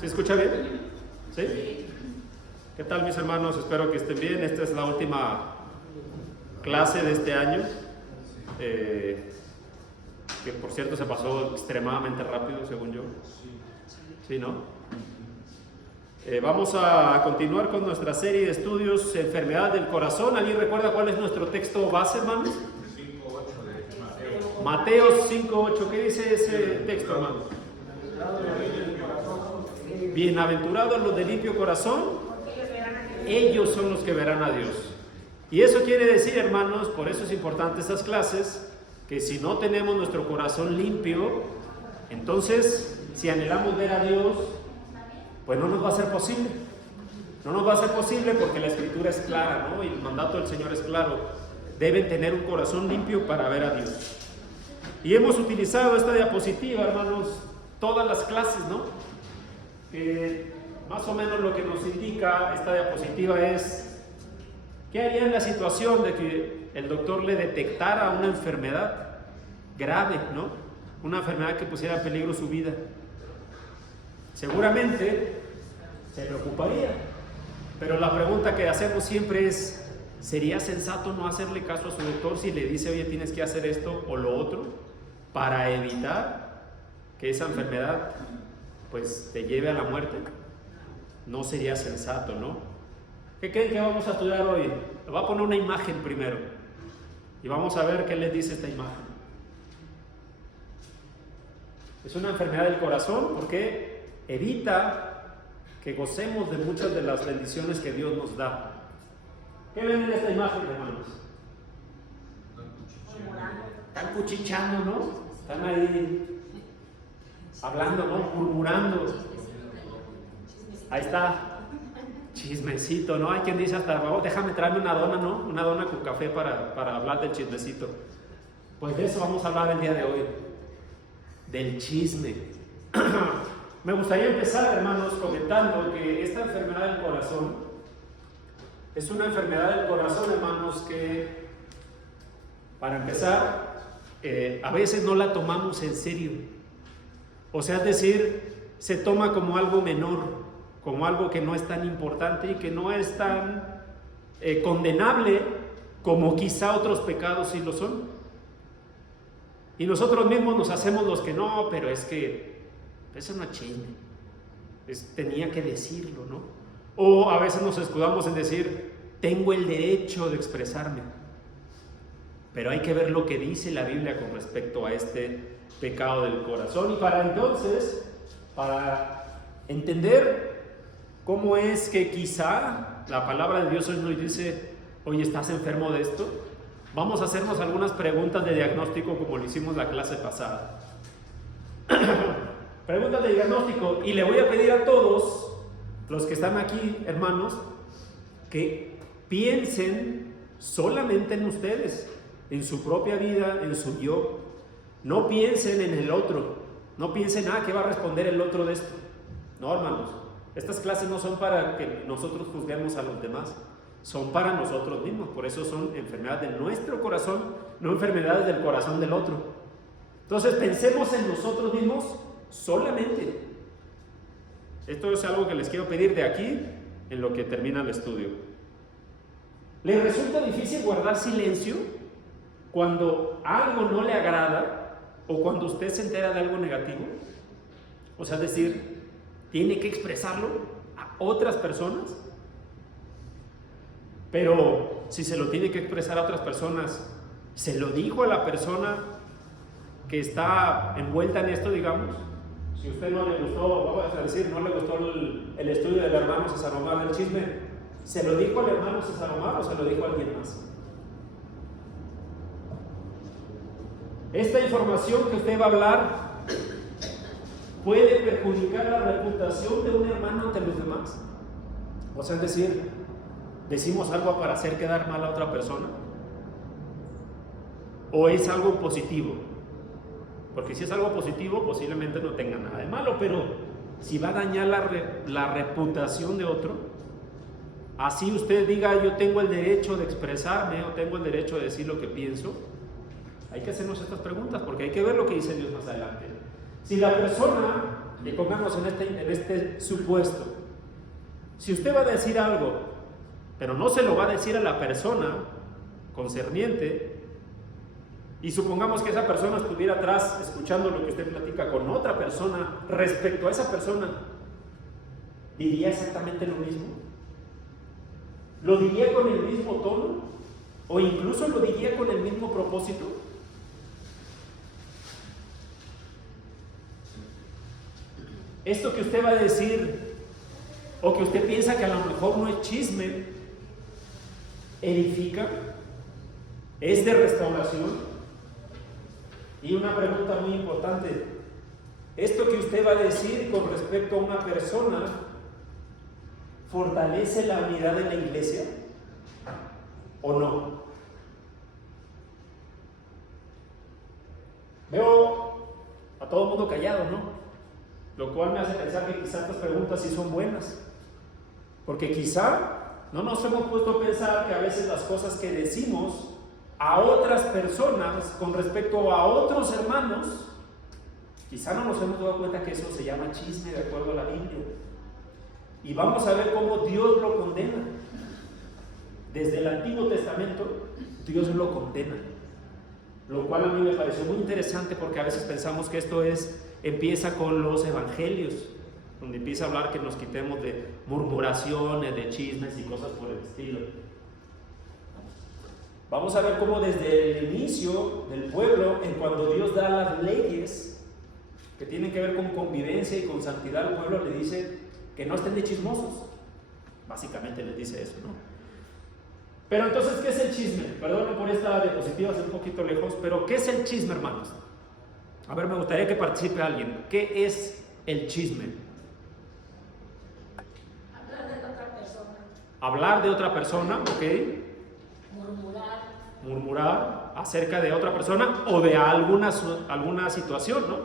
¿Se escucha bien? ¿Sí? ¿Qué tal, mis hermanos? Espero que estén bien. Esta es la última clase de este año, que por cierto se pasó extremadamente rápido, según yo. ¿Sí, no? Vamos a continuar con nuestra serie de estudios Enfermedad del Corazón. ¿Alguien recuerda cuál es nuestro texto base, hermanos? 5:8 de Mateo 5:8. ¿Qué dice ese texto, hermanos? Bienaventurados los de limpio corazón, ellos son los que verán a Dios. Y eso quiere decir, hermanos, por eso es importante estas clases, que si no tenemos nuestro corazón limpio, entonces si anhelamos ver a Dios, pues no nos va a ser posible. No nos va a ser posible porque la Escritura es clara, ¿no? Y el mandato del Señor es claro. Deben tener un corazón limpio para ver a Dios. Y hemos utilizado esta diapositiva, hermanos, todas las clases, ¿no? Más o menos lo que nos indica esta diapositiva es ¿qué haría en la situación de que el doctor le detectara una enfermedad grave, ¿no? Una enfermedad que pusiera en peligro su vida? Seguramente se preocuparía, pero la pregunta que hacemos siempre es: ¿sería sensato no hacerle caso a su doctor si le dice, oye, tienes que hacer esto o lo otro, para evitar que esa enfermedad pues te lleve a la muerte? No sería sensato, ¿no? ¿Qué creen que vamos a estudiar hoy? Le voy a poner una imagen primero y vamos a ver qué les dice esta imagen. Es una enfermedad del corazón porque evita que gocemos de muchas de las bendiciones que Dios nos da. ¿Qué ven en esta imagen, hermanos? Están cuchicheando, ¿no? Están ahí hablando, ¿no? Murmurando. Ahí está. Chismecito, ¿no? Hay quien dice hasta, oh, déjame traerme una dona, ¿no? Una dona con café para hablar del chismecito. Pues de eso vamos a hablar el día de hoy. Del chisme. Me gustaría empezar, hermanos, comentando que esta enfermedad del corazón es una enfermedad del corazón, hermanos, que para empezar, a veces no la tomamos en serio. O sea, es decir, se toma como algo menor, como algo que no es tan importante y que no es tan condenable como quizá otros pecados sí lo son. Y nosotros mismos nos hacemos los que no, pero es que eso no es chisme, tenía que decirlo, ¿no? O a veces nos escudamos en decir, tengo el derecho de expresarme. Pero hay que ver lo que dice la Biblia con respecto a este pecado del corazón. Y para entender cómo es que quizá la palabra de Dios hoy nos dice, oye, ¿estás enfermo de esto? Vamos a hacernos algunas preguntas de diagnóstico como lo hicimos la clase pasada. Preguntas de diagnóstico, y le voy a pedir a todos los que están aquí, hermanos, que piensen solamente en ustedes, en su propia vida, en su yo. No piensen en el otro, no piensen, ¿qué va a responder el otro de esto? No, hermanos, estas clases no son para que nosotros juzguemos a los demás, son para nosotros mismos. Por eso son enfermedades de nuestro corazón, no enfermedades del corazón del otro. Entonces pensemos en nosotros mismos solamente. Esto es algo que les quiero pedir de aquí en lo que termina el estudio. ¿Les resulta difícil guardar silencio cuando algo no le agrada o cuando usted se entera de algo negativo? O sea, es decir, tiene que expresarlo a otras personas. Pero si se lo tiene que expresar a otras personas, ¿se lo dijo a la persona que está envuelta en esto, digamos? Si a usted no le gustó, vamos a decir, no le gustó el estudio del hermano César Omar del chisme, ¿se lo dijo al hermano César Omar o se lo dijo a alguien más? Esta información que usted va a hablar puede perjudicar la reputación de un hermano ante los demás. O sea, es decir, ¿decimos algo para hacer quedar mal a otra persona? ¿O es algo positivo? Porque si es algo positivo, posiblemente no tenga nada de malo, pero si va a dañar la reputación de otro, así usted diga, yo tengo el derecho de expresarme o tengo el derecho de decir lo que pienso, hay que hacernos estas preguntas porque hay que ver lo que dice Dios más adelante. Si la persona Y pongamos en este supuesto. Si usted va a decir algo, pero no se lo va a decir a la persona concerniente, y supongamos que esa persona estuviera atrás escuchando lo que usted platica con otra persona respecto a esa persona, ¿diría exactamente lo mismo? ¿Lo diría con el mismo tono? ¿O incluso lo diría con el mismo propósito? Esto que usted va a decir, o que usted piensa que a lo mejor no es chisme, ¿edifica? ¿Es de restauración? Y una pregunta muy importante, ¿esto que usted va a decir con respecto a una persona fortalece la unidad de la iglesia o no? Veo a todo el mundo callado, ¿no? Lo cual me hace pensar que quizás estas preguntas sí son buenas, porque quizá no nos hemos puesto a pensar que a veces las cosas que decimos a otras personas con respecto a otros hermanos, quizá no nos hemos dado cuenta que eso se llama chisme de acuerdo a la Biblia. Y vamos a ver cómo Dios lo condena. Desde el Antiguo Testamento, Dios lo condena. Lo cual a mí me pareció muy interesante, porque a veces pensamos que esto empieza con los evangelios, donde empieza a hablar que nos quitemos de murmuraciones, de chismes y cosas por el estilo. Vamos a ver cómo desde el inicio del pueblo, en cuando Dios da las leyes que tienen que ver con convivencia y con santidad, al pueblo le dice que no estén de chismosos. Básicamente les dice eso, ¿no? Pero entonces, ¿qué es el chisme? Perdón por esta diapositiva, es un poquito lejos, pero ¿qué es el chisme, hermanos? A ver, me gustaría que participe alguien. ¿Qué es el chisme? Hablar de otra persona. Hablar de otra persona, ¿ok? Murmurar acerca de otra persona o de alguna situación, ¿no?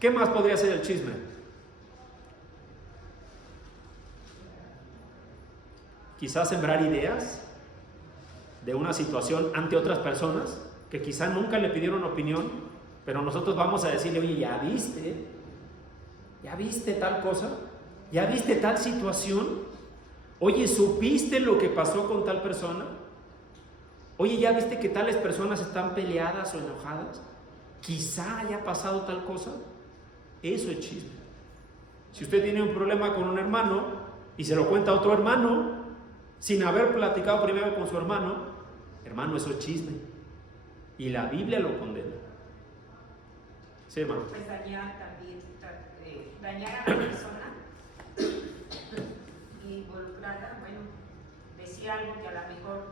¿Qué más podría ser el chisme? Quizás sembrar ideas de una situación ante otras personas que quizá nunca le pidieron opinión, pero nosotros vamos a decirle, oye, ¿ya viste tal cosa? ¿Ya viste tal situación? Oye, ¿supiste lo que pasó con tal persona? Oye, ¿ya viste que tales personas están peleadas o enojadas? Quizá haya pasado tal cosa. Eso es chisme. Si usted tiene un problema con un hermano y se lo cuenta a otro hermano, sin haber platicado primero con su hermano, eso es chisme. Y la Biblia lo condena. Sí, hermano. Pues dañar también, dañar a la persona y involucrarla, bueno, decir algo que a lo mejor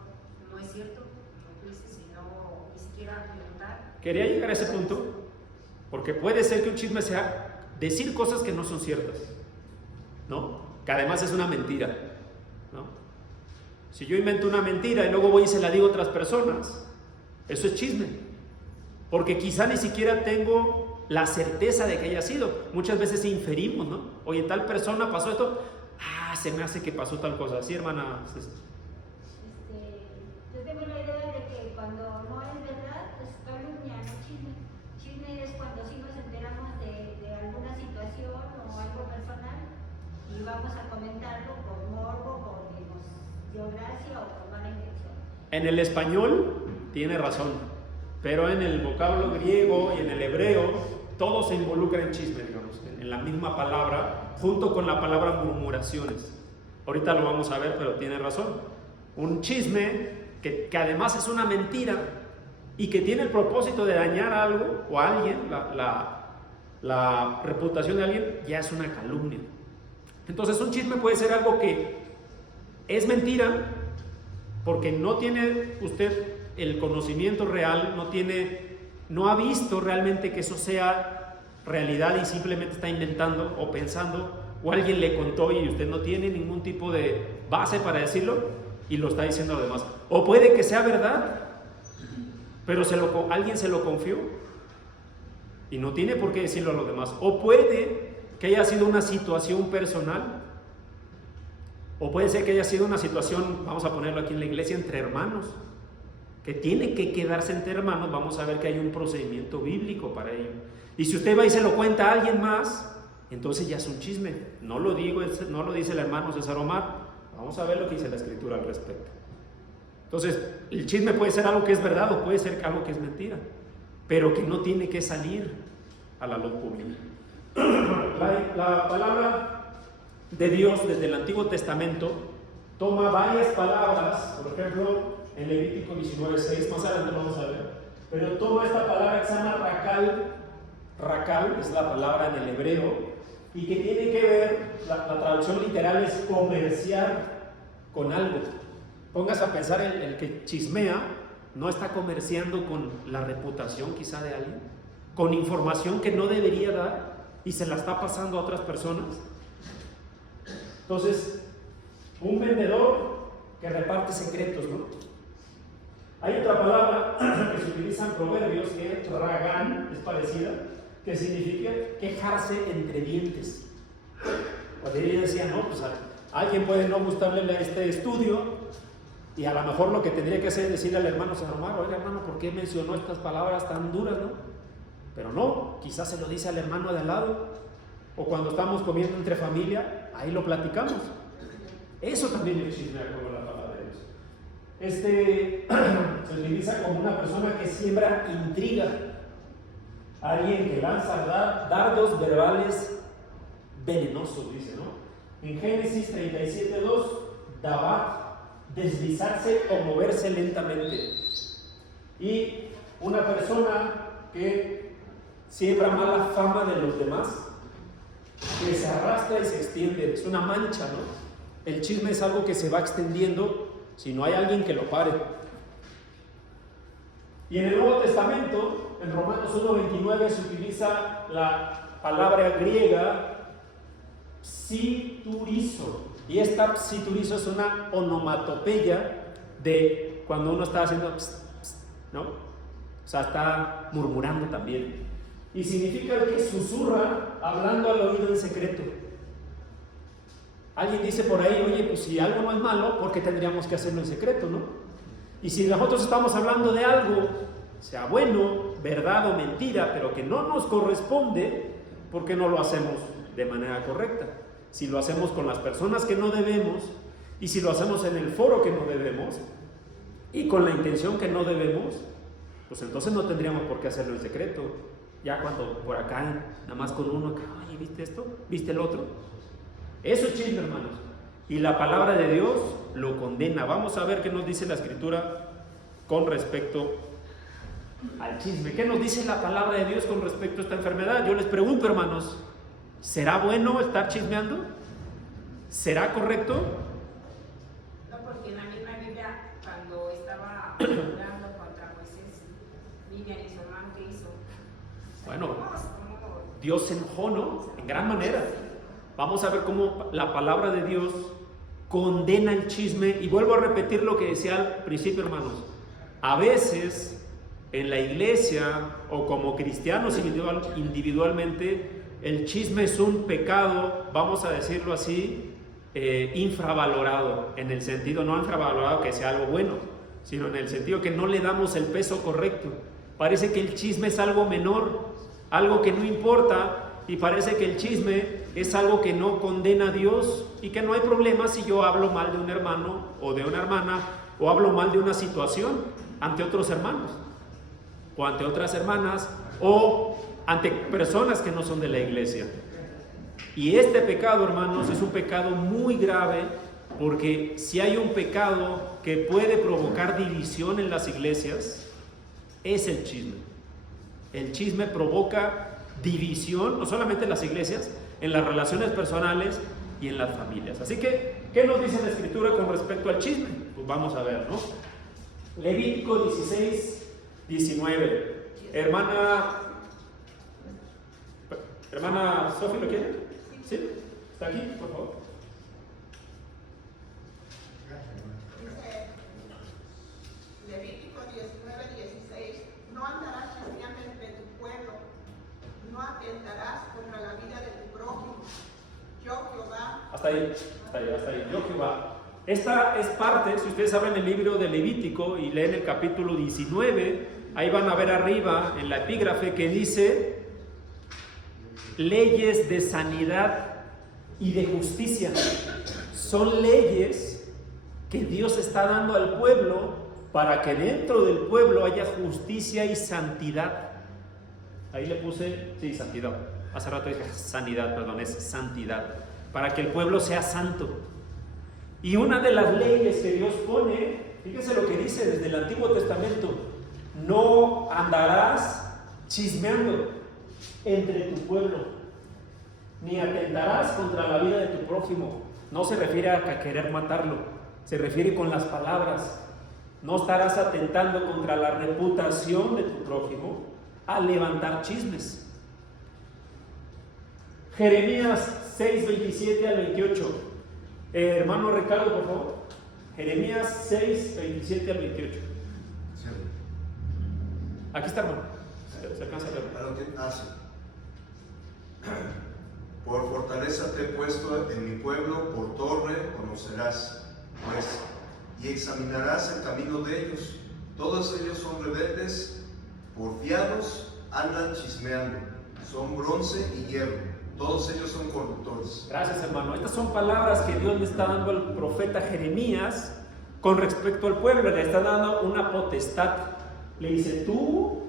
no es cierto, como tú dices, sino ni siquiera preguntar. Quería llegar a ese punto, porque puede ser que un chisme sea decir cosas que no son ciertas, ¿no? Que además es una mentira, ¿no? Si yo invento una mentira y luego voy y se la digo a otras personas, eso es chisme, porque quizá ni siquiera tengo la certeza de que haya sido. Muchas veces inferimos, ¿no? Oye, tal persona pasó esto, se me hace que pasó tal cosa. ¿Sí, hermana? Yo tengo la idea de que cuando no es verdad, es calumnia, no chisme. Chisme es cuando sí nos enteramos de alguna situación o algo personal y vamos a comentarlo por morbo, porque nos dio gracia o por mala intención. En el español tiene razón, pero en el vocablo griego y en el hebreo todo se involucra en chisme, digamos, en la misma palabra, junto con la palabra murmuraciones. Ahorita lo vamos a ver, pero tiene razón. Un chisme que además es una mentira y que tiene el propósito de dañar algo o a alguien, la reputación de alguien, ya es una calumnia. Entonces un chisme puede ser algo que es mentira porque no tiene usted el conocimiento real, no ha visto realmente que eso sea realidad y simplemente está inventando o pensando, o alguien le contó y usted no tiene ningún tipo de base para decirlo y lo está diciendo a los demás. O puede que sea verdad, pero alguien se lo confió y no tiene por qué decirlo a los demás. O puede que haya sido una situación personal, o puede ser que haya sido una situación, vamos a ponerlo aquí en la iglesia, entre hermanos, que tiene que quedarse entre hermanos, vamos a ver que hay un procedimiento bíblico para ello. Y si usted va y se lo cuenta a alguien más, entonces ya es un chisme. No lo dice el hermano César Omar. Vamos a ver lo que dice la Escritura al respecto. Entonces, el chisme puede ser algo que es verdad o puede ser algo que es mentira, pero que no tiene que salir a la luz pública. La palabra de Dios desde el Antiguo Testamento toma varias palabras, por ejemplo, en Levítico 19:6, más adelante lo vamos a ver, pero toma esta palabra que se llama rakal, es la palabra en el hebreo, y que tiene que ver, la traducción literal es comerciar con algo. Póngase a pensar, el que chismea no está comerciando con la reputación quizá de alguien, con información que no debería dar y se la está pasando a otras personas. Entonces, un vendedor que reparte secretos, ¿no? Hay otra palabra que se utiliza en Proverbios, que es ragán, es parecida, que significa quejarse entre dientes. Cuando ella decía, no, pues a alguien puede no gustarle este estudio, y a lo mejor lo que tendría que hacer es decirle al hermano San Omar, oiga hermano, ¿por qué mencionó estas palabras tan duras, no? Pero no, quizás se lo dice al hermano de al lado, o cuando estamos comiendo entre familia, ahí lo platicamos. Eso también es chismear como la palabra de Dios. Se utiliza como una persona que siembra intriga, alguien que lanza dardos verbales venenosos, dice, ¿no? En Génesis 37:2, Dabat, deslizarse o moverse lentamente. Y una persona que siembra mala fama de los demás, que se arrastra y se extiende, es una mancha, ¿no? El chisme es algo que se va extendiendo si no hay alguien que lo pare. Y en el Nuevo Testamento, en Romanos 1:29, se utiliza la palabra griega psiturizo. Y esta psiturizo es una onomatopeya de cuando uno está haciendo pst, pst, ¿no? O sea, está murmurando también. Y significa que susurra hablando al oído en secreto. Alguien dice por ahí, oye, pues si algo no es malo, ¿por qué tendríamos que hacerlo en secreto, no? Y si nosotros estamos hablando de algo, sea bueno, verdad o mentira, pero que no nos corresponde, ¿por qué no lo hacemos de manera correcta? Si lo hacemos con las personas que no debemos, y si lo hacemos en el foro que no debemos, y con la intención que no debemos, pues entonces no tendríamos por qué hacerlo en secreto. Ya cuando por acá, nada más con uno, oye, ¿viste esto? ¿Viste el otro? Eso es chisme, hermanos. Y la palabra de Dios lo condena. Vamos a ver qué nos dice la Escritura con respecto al chisme. ¿Qué nos dice la palabra de Dios con respecto a esta enfermedad? Yo les pregunto, hermanos, ¿será bueno estar chismeando? ¿Será correcto? No, porque en la misma Biblia, cuando estaba hablando contra Moisés, Miriam y su hermano, ¿qué hizo? Bueno, Dios se enojó, ¿no? En gran manera. Vamos a ver cómo la palabra de Dios condena el chisme. Y vuelvo a repetir lo que decía al principio, hermanos. A veces, en la iglesia o como cristianos individualmente, el chisme es un pecado, vamos a decirlo así, infravalorado, en el sentido, no infravalorado que sea algo bueno, sino en el sentido que no le damos el peso correcto. Parece que el chisme es algo menor, algo que no importa, y parece que el chisme es algo que no condena a Dios y que no hay problema si yo hablo mal de un hermano o de una hermana, o hablo mal de una situación ante otros hermanos o ante otras hermanas o ante personas que no son de la iglesia. Y este pecado, hermanos, es un pecado muy grave, porque si hay un pecado que puede provocar división en las iglesias, es el chisme. El chisme provoca división, no solamente en las iglesias, en las relaciones personales y en las familias. Así que, ¿qué nos dice la Escritura con respecto al chisme? Pues vamos a ver, ¿no? Levítico 16:19. Hermana Sofi, ¿lo quiere? ¿Sí? ¿Está aquí, por favor? Levítico 19:16, no andarás chismeando entre tu pueblo, no atentarás contra la vida de tu prójimo. Yo, Jehová. Hasta ahí. Yo, Jehová. Esta es parte, si ustedes abren el libro de Levítico y leen el capítulo 19, ahí van a ver arriba en la epígrafe que dice leyes de sanidad y de justicia. Son leyes que Dios está dando al pueblo para que dentro del pueblo haya justicia y santidad. Ahí le puse, sí, santidad. Hace rato dije sanidad, perdón, es santidad. Para que el pueblo sea santo. Y una de las leyes que Dios pone, fíjense lo que dice desde el Antiguo Testamento: no andarás chismeando entre tu pueblo, ni atentarás contra la vida de tu prójimo. No se refiere a querer matarlo, se refiere con las palabras. No estarás atentando contra la reputación de tu prójimo al levantar chismes. Jeremías 6, 27 al 28. Hermano Ricardo, por favor. Jeremías 6, 27 al 28. Sí. Aquí está, hermano. Se alcanza a ver. Por fortaleza te he puesto en mi pueblo, por torre conocerás, pues, y examinarás el camino de ellos. Todos ellos son rebeldes, porfiados, andan chismeando, son bronce y hierro. Todos ellos son corruptores. Gracias, hermano. Estas son palabras que Dios le está dando al profeta Jeremías con respecto al pueblo. Le está dando una potestad. Le dice, tú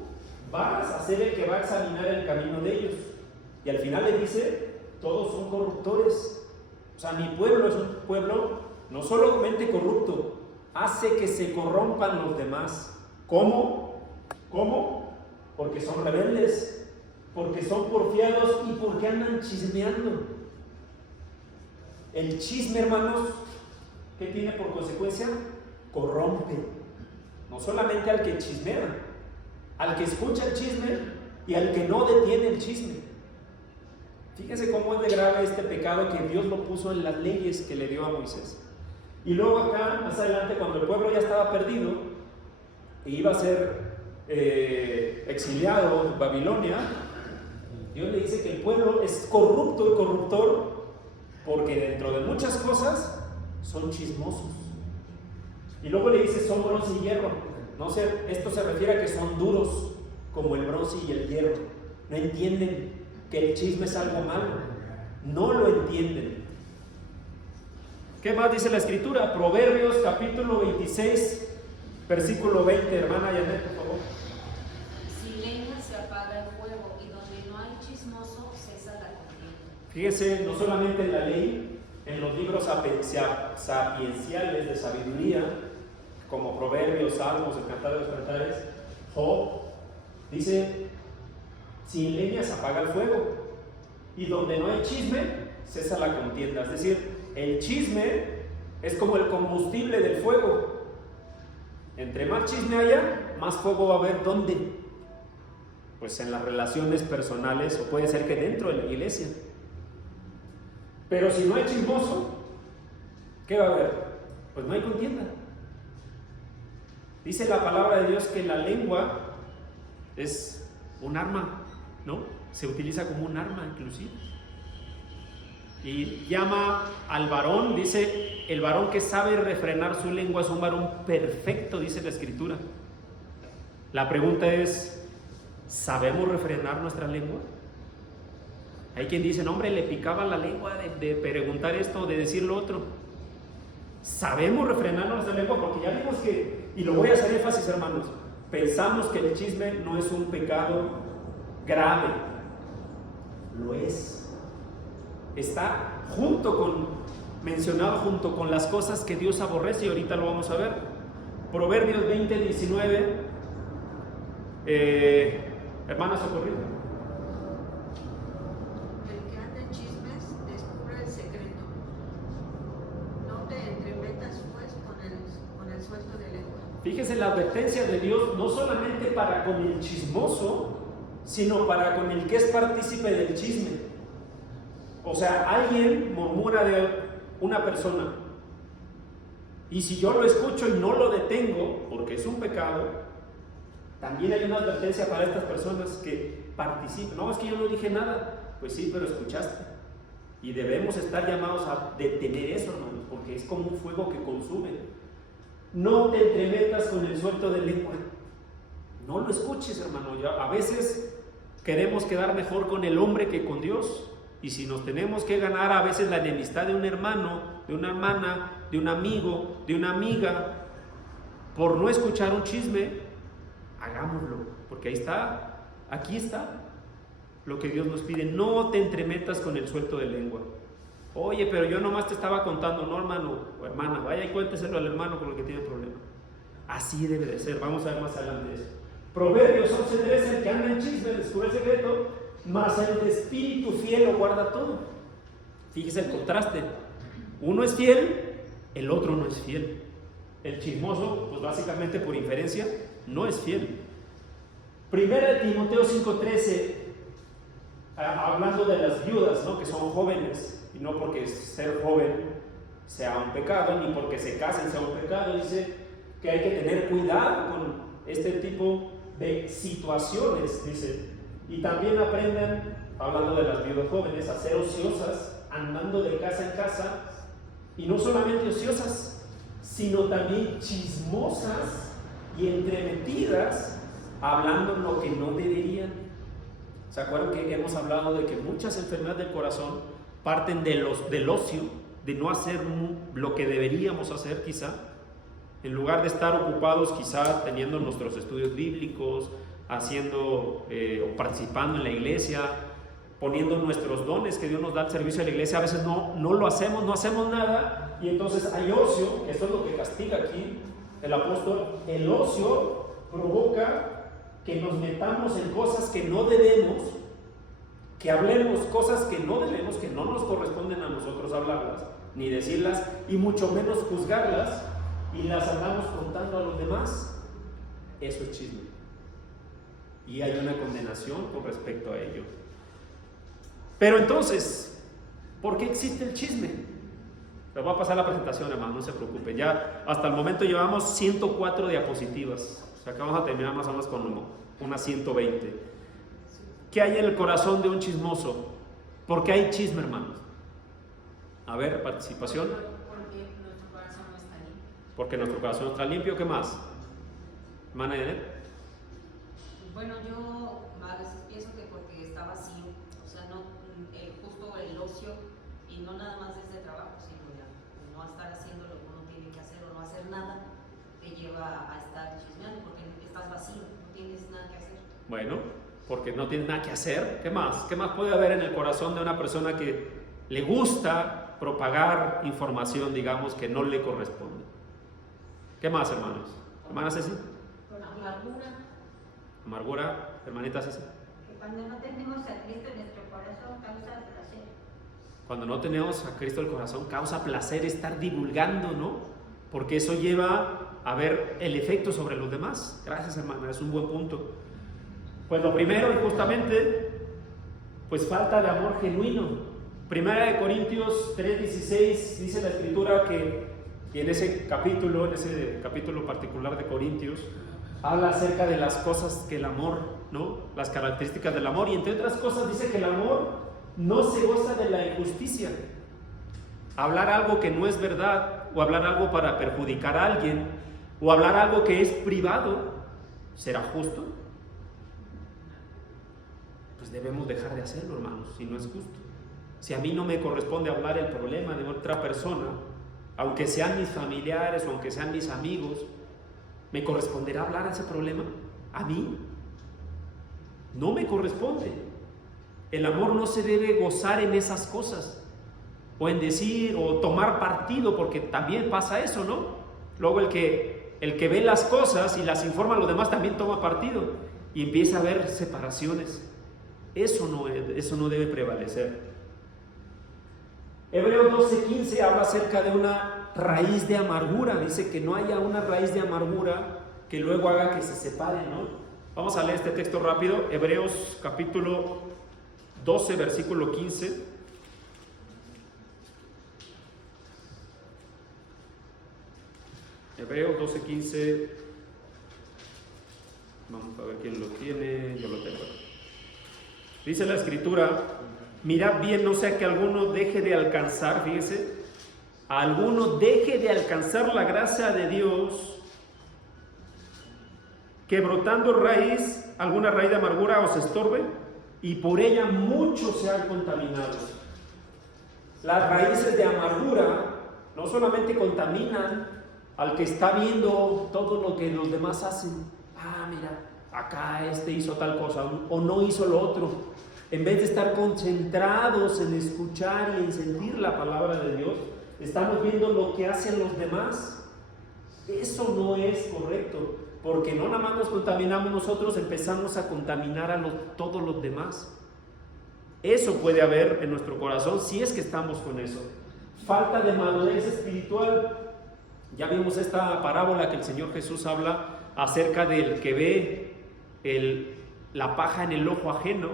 vas a ser el que va a examinar el camino de ellos. Y al final le dice, todos son corruptores. O sea, mi pueblo es un pueblo no solamente corrupto, hace que se corrompan los demás. ¿Cómo? ¿Cómo? Porque son rebeldes, porque son porfiados y porque andan chismeando. El chisme, hermanos, ¿qué tiene por consecuencia? Corrompe. No solamente al que chismea, al que escucha el chisme y al que no detiene el chisme. Fíjense cómo es de grave este pecado que Dios lo puso en las leyes que le dio a Moisés. Y luego acá, más adelante, cuando el pueblo ya estaba perdido e iba a ser exiliado en Babilonia, Dios le dice que el pueblo es corrupto y corruptor porque dentro de muchas cosas son chismosos. Y luego le dice son bronce y hierro. Esto se refiere a que son duros como el bronce y el hierro. No entienden que el chisme es algo malo. No lo entienden. ¿Qué más dice la Escritura? Proverbios capítulo 26, versículo 20. Hermana Janet, por favor. Sin leña se apaga el fuego, y donde no hay chismoso cesa la contienda. Fíjese, no solamente en la ley, en los libros sapienciales de sabiduría, como Proverbios, Salmos, el Cantar de los Cantares, Job, dice, sin leña se apaga el fuego, y donde no hay chisme, cesa la contienda. Es decir, el chisme es como el combustible del fuego. Entre más chisme haya, más fuego va a haber. ¿Dónde? Pues en las relaciones personales, o puede ser que dentro de la iglesia. Pero si no hay chismoso, ¿qué va a haber? Pues no hay contienda. Dice la palabra de Dios que la lengua es un arma, ¿no? Se utiliza como un arma inclusive. Y llama al varón, dice, el varón que sabe refrenar su lengua es un varón perfecto, dice la Escritura. La pregunta es, ¿sabemos refrenar nuestra lengua? Hay quien dice, no, hombre, le picaba la lengua de preguntar esto, de decir lo otro. ¿Sabemos refrenar nuestra lengua? Porque ya vimos que, y lo voy a hacer énfasis, hermanos, pensamos que el chisme no es un pecado grave. Lo es. Está mencionado junto con las cosas que Dios aborrece, y ahorita lo vamos a ver. Proverbios 20, 19. Hermana Socorrida. El que anda en chismes descubre el secreto. No te entremetas pues con el suelto de lengua. Fíjese la advertencia de Dios, no solamente para con el chismoso, sino para con el que es partícipe del chisme. O sea, alguien murmura de una persona, y si yo lo escucho y no lo detengo, porque es un pecado, también hay una advertencia para estas personas que participan. No, es que yo no dije nada. Pues sí, pero escuchaste. Y debemos estar llamados a detener eso, hermanos. porque es como un fuego que consume. No te entremetas con el suelto de lengua. No lo escuches, hermano. A veces queremos quedar mejor con el hombre que con Dios. Y si nos tenemos que ganar a veces la enemistad de un hermano, de una hermana, de un amigo, de una amiga, por no escuchar un chisme, hagámoslo. Porque ahí está, aquí está lo que Dios nos pide. No te entremetas con el suelto de lengua. Oye, pero yo nomás te estaba contando. No, hermano o hermana, vaya y cuénteselo al hermano con el que tiene problema. Así debe de ser. Vamos a ver más adelante eso. Proverbios 11:13, el que anda en chisme descubre el secreto, mas el de espíritu fiel lo guarda todo. Fíjese el contraste. Uno es fiel, el otro no es fiel. El chismoso, pues básicamente por inferencia, no es fiel. Primera de Timoteo 5:13, hablando de las viudas, ¿no? Que son jóvenes, y no porque ser joven sea un pecado, ni porque se casen sea un pecado. Dice que hay que tener cuidado con este tipo de situaciones, dice. Y también aprendan, hablando de las viudas jóvenes, a ser ociosas, andando de casa en casa, y no solamente ociosas, sino también chismosas y entremetidas, hablando lo que no deberían. ¿Se acuerdan que hemos hablado de que muchas enfermedades del corazón parten del ocio, de no hacer lo que deberíamos hacer quizá? En lugar de estar ocupados quizá teniendo nuestros estudios bíblicos, haciendo o participando en la iglesia, poniendo nuestros dones que Dios nos da al servicio de la iglesia, a veces no lo hacemos, no hacemos nada, y entonces hay ocio. Esto es lo que castiga aquí el apóstol. El ocio provoca que nos metamos en cosas que no debemos, que hablemos cosas que no debemos, que no nos corresponden a nosotros hablarlas, ni decirlas, y mucho menos juzgarlas, y las andamos contando a los demás. Eso es chisme, y hay una condenación con respecto a ello. Pero entonces, ¿por qué existe el chisme? Les voy a pasar la presentación, hermano, no se preocupen. Ya hasta el momento llevamos 104 diapositivas. O sea que vamos a terminar más o menos con unas 120. ¿Qué hay en el corazón de un chismoso? ¿Por qué hay chisme, hermanos? A ver, participación. Porque nuestro corazón no está limpio. Porque nuestro corazón no está limpio. ¿Qué más? ¿Hermana Yanet? Bueno, yo a veces pienso que porque está vacío, o sea, no justo el ocio, y no nada más desde trabajo, sino ya no estar haciendo lo que uno tiene que hacer o no hacer nada, te lleva a estar chismeando porque estás vacío, no tienes nada que hacer. Bueno, porque no tienes nada que hacer. ¿Qué más? ¿Qué más puede haber en el corazón de una persona que le gusta propagar información, digamos, que no le corresponde? ¿Qué más, hermanos? ¿Hermana Ceci? Con amargura. Amargura, hermanita Ceci. Que cuando no tenemos a Cristo en nuestro corazón causa placer. Cuando no tenemos a Cristo en el corazón causa placer estar divulgando, ¿no? Porque eso lleva a ver el efecto sobre los demás. Gracias, hermana, es un buen punto. Pues lo primero, y justamente, pues falta de amor genuino. Primera de Corintios 3:16 dice la Escritura que, y en ese capítulo particular de Corintios, habla acerca de las cosas que el amor, ¿no? Las características del amor, y entre otras cosas dice que el amor no se goza de la injusticia. Hablar algo que no es verdad, o hablar algo para perjudicar a alguien, o hablar algo que es privado, ¿será justo? Pues debemos dejar de hacerlo, hermanos, si no es justo. Si a mí no me corresponde hablar el problema de otra persona, aunque sean mis familiares o aunque sean mis amigos, ¿me corresponderá hablar ese problema? ¿A mí? No me corresponde. El amor no se debe gozar en esas cosas, o en decir o tomar partido, porque también pasa eso, ¿no? Luego el que ve las cosas y las informa a los demás también toma partido, y empieza a haber separaciones. Eso no debe prevalecer. Hebreos 12:15 habla acerca de una raíz de amargura. Dice que no haya una raíz de amargura que luego haga que se separen, ¿no? Vamos a leer este texto rápido. Hebreos capítulo 12, versículo 15. Hebreos 12:15. Vamos a ver quién lo tiene. Yo lo tengo. Dice la Escritura: mirad bien, no sea que alguno deje de alcanzar, fíjense, a alguno deje de alcanzar la gracia de Dios, que brotando alguna raíz de amargura os estorbe, y por ella muchos sean contaminados. Las raíces de amargura no solamente contaminan al que está viendo todo lo que los demás hacen. Ah, mira, acá este hizo tal cosa o no hizo lo otro. En vez de estar concentrados en escuchar y en sentir la palabra de Dios, estamos viendo lo que hacen los demás. Eso no es correcto, porque no nada más nos contaminamos nosotros, empezamos a contaminar a todos los demás. Eso puede haber en nuestro corazón si es que estamos con eso. Falta de madurez espiritual. Ya vimos esta parábola que el Señor Jesús habla acerca del que ve la paja en el ojo ajeno,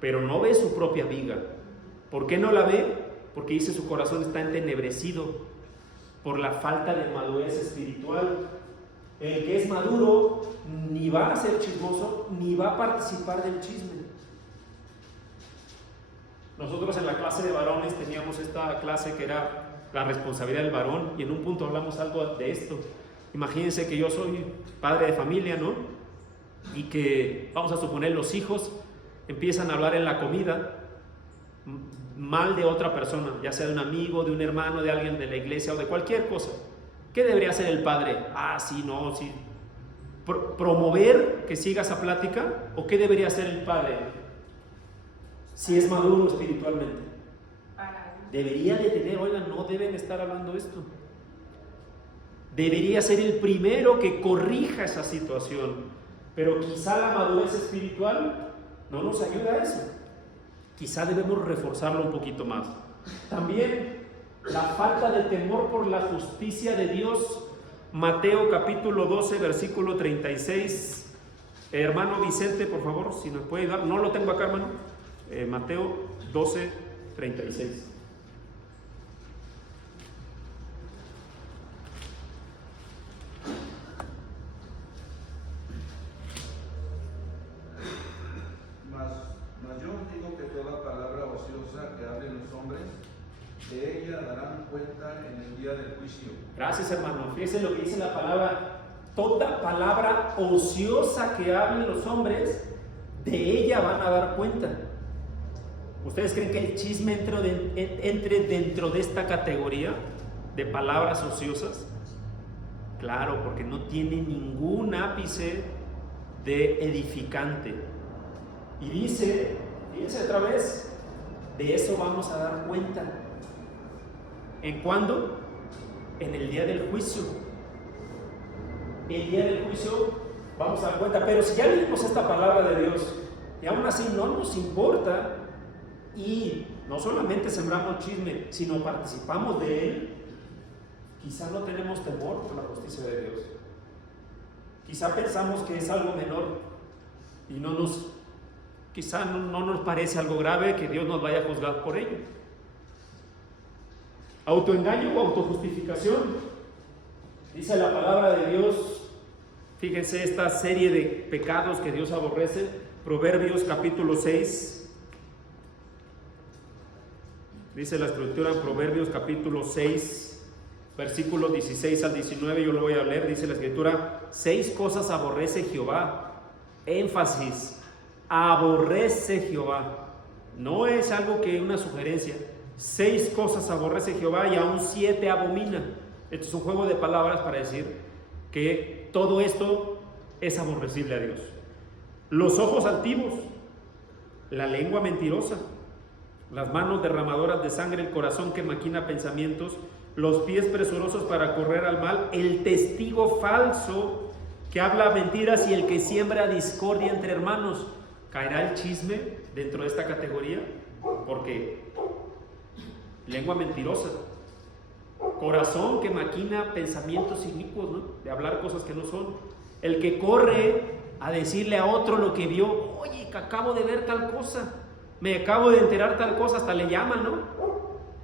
pero no ve su propia viga. ¿Por qué no la ve? Porque dice su corazón está entenebrecido por la falta de madurez espiritual. El que es maduro ni va a ser chismoso, ni va a participar del chisme. Nosotros en la clase de varones teníamos esta clase que era la responsabilidad del varón, y en un punto hablamos algo de esto. Imagínense que yo soy padre de familia, ¿no? Y que, vamos a suponer, los hijos empiezan a hablar en la comida mal de otra persona, ya sea de un amigo, de un hermano, de alguien de la iglesia o de cualquier cosa. ¿Qué debería hacer el padre? Sí. ¿Promover que siga esa plática? ¿O qué debería hacer el padre si es maduro espiritualmente? Debería detener, oigan, no deben estar hablando esto. Debería ser el primero que corrija esa situación. Pero quizá la madurez espiritual no nos ayuda a eso. Quizá debemos reforzarlo un poquito más. También la falta de temor por la justicia de Dios. Mateo capítulo 12, versículo 36. Hermano Vicente, por favor, si nos puede dar. No lo tengo acá, hermano. Mateo 12, 36. Mas yo os digo que toda palabra ociosa que hablen los hombres, de ella darán cuenta en el día del juicio. Gracias, hermano. Fíjense lo que dice la palabra. Toda palabra ociosa que hablen los hombres, de ella van a dar cuenta. ¿Ustedes creen que el chisme entre dentro de esta categoría de palabras ociosas? Claro, porque no tiene ningún ápice de edificante. Y dice, fíjense otra vez, de eso vamos a dar cuenta. ¿En cuándo? En el día del juicio. El día del juicio vamos a dar cuenta. Pero si ya leímos esta palabra de Dios y aún así no nos importa, y no solamente sembramos chisme, sino participamos de él, quizá no tenemos temor por la justicia de Dios. Quizá pensamos que es algo menor y quizá no nos parece algo grave que Dios nos vaya a juzgar por ello. Autoengaño o autojustificación. Dice la palabra de Dios, fíjense esta serie de pecados que Dios aborrece. Proverbios capítulo 6. Dice la escritura en Proverbios capítulo 6, versículos 16 al 19, yo lo voy a leer. Dice la escritura: 6 cosas aborrece Jehová. Énfasis, aborrece Jehová. No es algo que una sugerencia. 6 cosas aborrece Jehová y aún 7 abomina. Esto es un juego de palabras para decir que todo esto es aborrecible a Dios. Los ojos altivos, la lengua mentirosa, las manos derramadoras de sangre, el corazón que maquina pensamientos, los pies presurosos para correr al mal, el testigo falso que habla mentiras y el que siembra discordia entre hermanos. ¿Caerá el chisme dentro de esta categoría? Porque lengua mentirosa, corazón que maquina pensamientos inicuos, ¿no? De hablar cosas que no son, el que corre a decirle a otro lo que vio. Oye, que acabo de ver tal cosa, me acabo de enterar tal cosa, hasta le llaman, ¿no?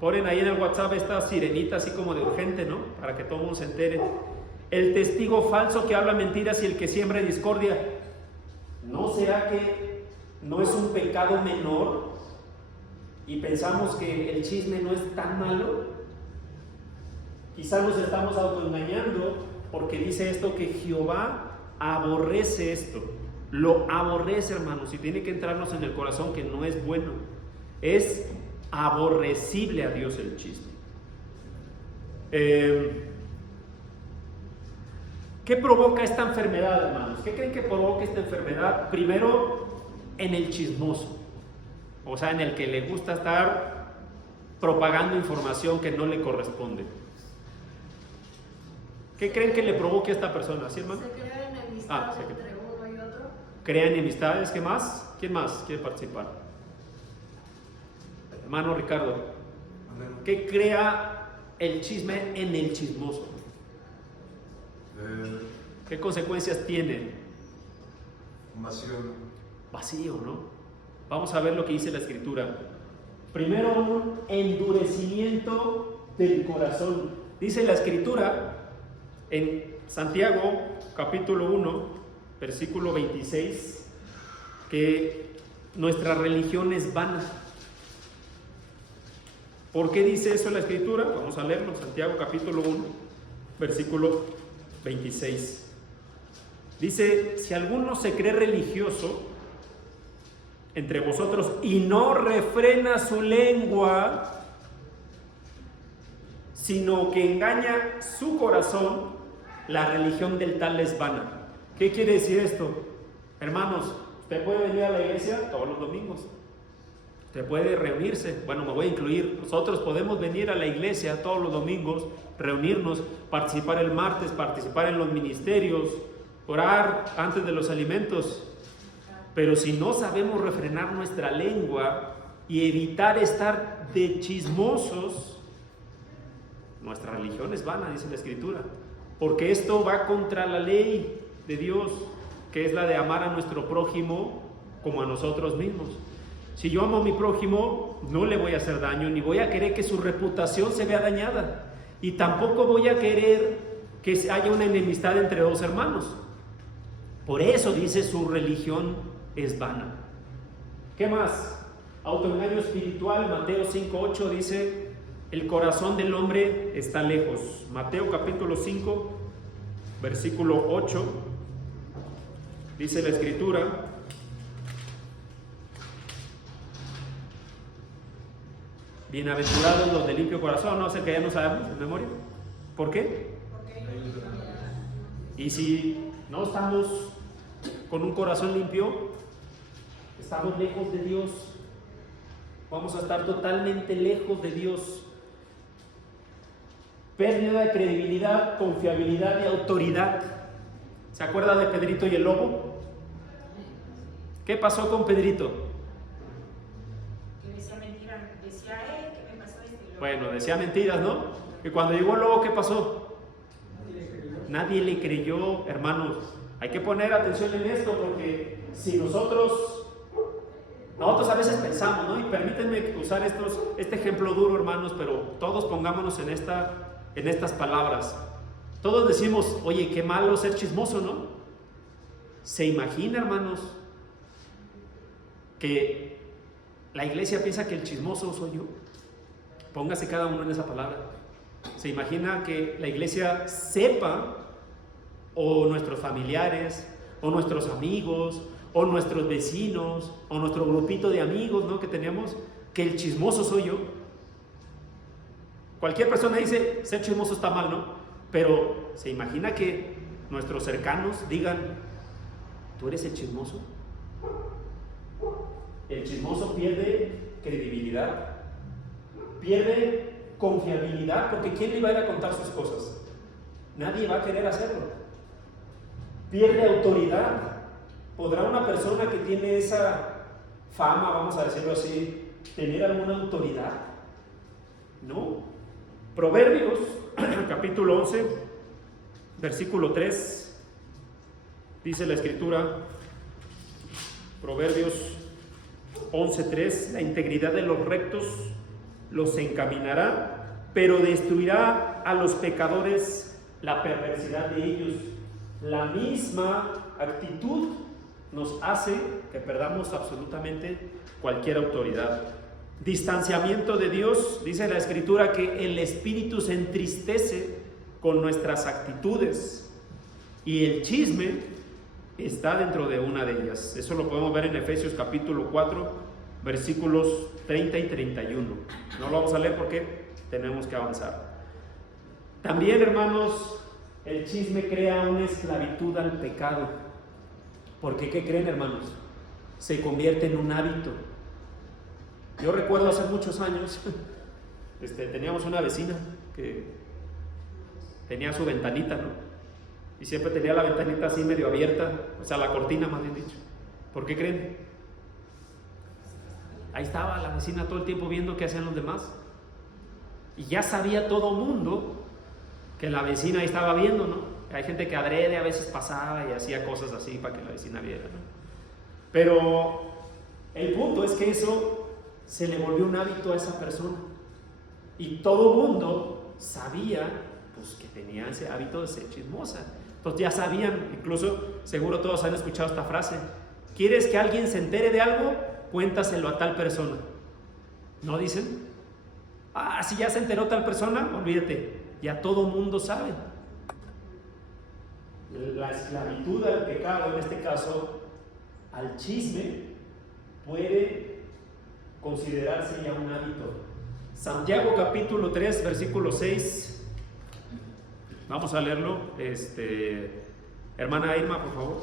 Ponen ahí en el WhatsApp esta sirenita así como de urgente, ¿no? Para que todo el mundo se entere. El testigo falso que habla mentiras y el que siembra discordia. ¿No será que no es un pecado menor y pensamos que el chisme no es tan malo? Quizás nos estamos autoengañando porque dice esto que Jehová aborrece esto. Lo aborrece, hermanos, y tiene que entrarnos en el corazón que no es bueno. Es aborrecible a Dios el chisme. ¿Qué provoca esta enfermedad, hermanos? ¿Qué creen que provoca esta enfermedad? Primero, en el chismoso, o sea, en el que le gusta estar propagando información que no le corresponde. ¿Qué creen que le provoque a esta persona? ¿Sí, hermano? Se crea enemistad sí, entre uno y otro. Crea enemistades. ¿Qué más? ¿Quién más quiere participar? Hermano Ricardo, Amén. ¿qué crea el chisme en el chismoso? ¿Qué consecuencias tiene? Vacío. Vacío, ¿no? Vamos a ver lo que dice la Escritura. Primero, un endurecimiento del corazón. Dice la Escritura en Santiago capítulo 1, versículo 26, que nuestra religión es vana. ¿Por qué dice eso la Escritura? Vamos a leerlo, Santiago capítulo 1, versículo 26. Dice, si alguno se cree religioso entre vosotros y no refrena su lengua, sino que engaña su corazón, la religión del tal es vana. ¿Qué quiere decir esto? Hermanos, usted puede venir a la iglesia todos los domingos. Usted puede reunirse, bueno, me voy a incluir. Nosotros podemos venir a la iglesia todos los domingos, reunirnos, participar el martes, participar en los ministerios, orar antes de los alimentos. Pero si no sabemos refrenar nuestra lengua y evitar estar de chismosos, nuestra religión es vana, dice la Escritura. Porque esto va contra la ley de Dios, que es la de amar a nuestro prójimo como a nosotros mismos. Si yo amo a mi prójimo, no le voy a hacer daño, ni voy a querer que su reputación se vea dañada. Y tampoco voy a querer que haya una enemistad entre dos hermanos. Por eso dice su religión es vana. ¿Qué más? Autoengaño espiritual. Mateo 5:8 dice, el corazón del hombre está lejos. Mateo capítulo 5, versículo 8, dice la Escritura, bienaventurados los de limpio corazón. No sé, que ya no sabemos de memoria. ¿Por qué? Y si no estamos con un corazón limpio, estamos lejos de Dios. Vamos a estar totalmente lejos de Dios. Pérdida de credibilidad, confiabilidad y autoridad. ¿Se acuerda de Pedrito y el lobo? ¿Qué pasó con Pedrito? Que decía mentiras, decía que me pasó esto. Bueno, decía mentiras, ¿no? Y cuando llegó el lobo, ¿qué pasó? Nadie le creyó, hermanos. Hay que poner atención en esto, porque si nosotros a veces pensamos, ¿no? Y permítanme usar este ejemplo duro, hermanos, pero todos pongámonos en estas palabras. Todos decimos, oye, qué malo ser chismoso, ¿no? ¿Se imagina, hermanos, que la iglesia piensa que el chismoso soy yo? Póngase cada uno en esa palabra. ¿Se imagina que la iglesia sepa, o nuestros familiares, o nuestros amigos, o nuestros vecinos, o nuestro grupito de amigos, ¿no?, que tenemos, que el chismoso soy yo? Cualquier persona dice, ser chismoso está mal, ¿no? Pero ¿se imagina que nuestros cercanos digan, ¿tú eres el chismoso? El chismoso pierde credibilidad, pierde confiabilidad, porque ¿quién le va a ir a contar sus cosas? Nadie va a querer hacerlo. Pierde autoridad. ¿Podrá una persona que tiene esa fama, vamos a decirlo así, tener alguna autoridad? No. Proverbios, capítulo 11, versículo 3, dice la Escritura, Proverbios 11:3, la integridad de los rectos los encaminará, pero destruirá a los pecadores la perversidad de ellos. La misma actitud nos hace que perdamos absolutamente cualquier autoridad. distanciamiento de Dios. Dice la Escritura que el espíritu se entristece con nuestras actitudes y el chisme está dentro de una de ellas. Eso lo podemos ver en Efesios capítulo 4, versículos 30 y 31. No lo vamos a leer porque tenemos que avanzar. También, hermanos, el chisme crea una esclavitud al pecado. Porque, ¿qué creen, hermanos? Se convierte en un hábito. Yo recuerdo hace muchos años, teníamos una vecina que tenía su ventanita, ¿no? Y siempre tenía la ventanita así medio abierta, o sea, la cortina más bien dicho. ¿Por qué creen? Ahí estaba la vecina todo el tiempo viendo qué hacían los demás. Y ya sabía todo mundo que la vecina ahí estaba viendo, ¿no? Hay gente que adrede a veces pasaba y hacía cosas así para que la vecina viera, ¿no? Pero el punto es que eso se le volvió un hábito a esa persona. Y todo mundo sabía, pues, que tenía ese hábito de ser chismosa. Entonces ya sabían, incluso seguro todos han escuchado esta frase: ¿quieres que alguien se entere de algo? Cuéntaselo a tal persona. ¿No dicen? Ah, si ya se enteró tal persona, olvídate, ya todo mundo sabe. La esclavitud al pecado, en este caso al chisme, puede considerarse ya un hábito. Santiago capítulo 3, versículo 6. Vamos a leerlo. Hermana Irma, por favor.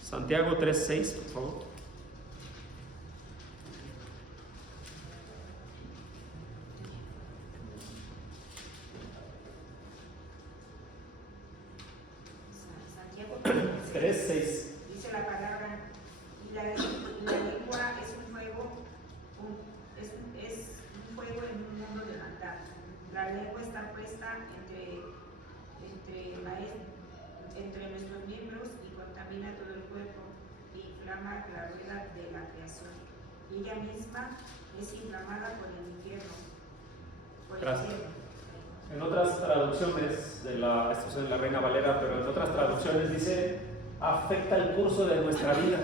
Santiago 3, 6, por favor. Santiago 3, 6. dice la palabra, y la lengua es un fuego, es un fuego en un mundo de maldad. La lengua está puesta entre nuestros miembros y contamina todo el cuerpo y inflama la rueda de la creación. Y ella misma es inflamada por el infierno. Gracias. En otras traducciones, esto es en la Reina Valera, pero en otras traducciones dice: afecta el curso de nuestra vida.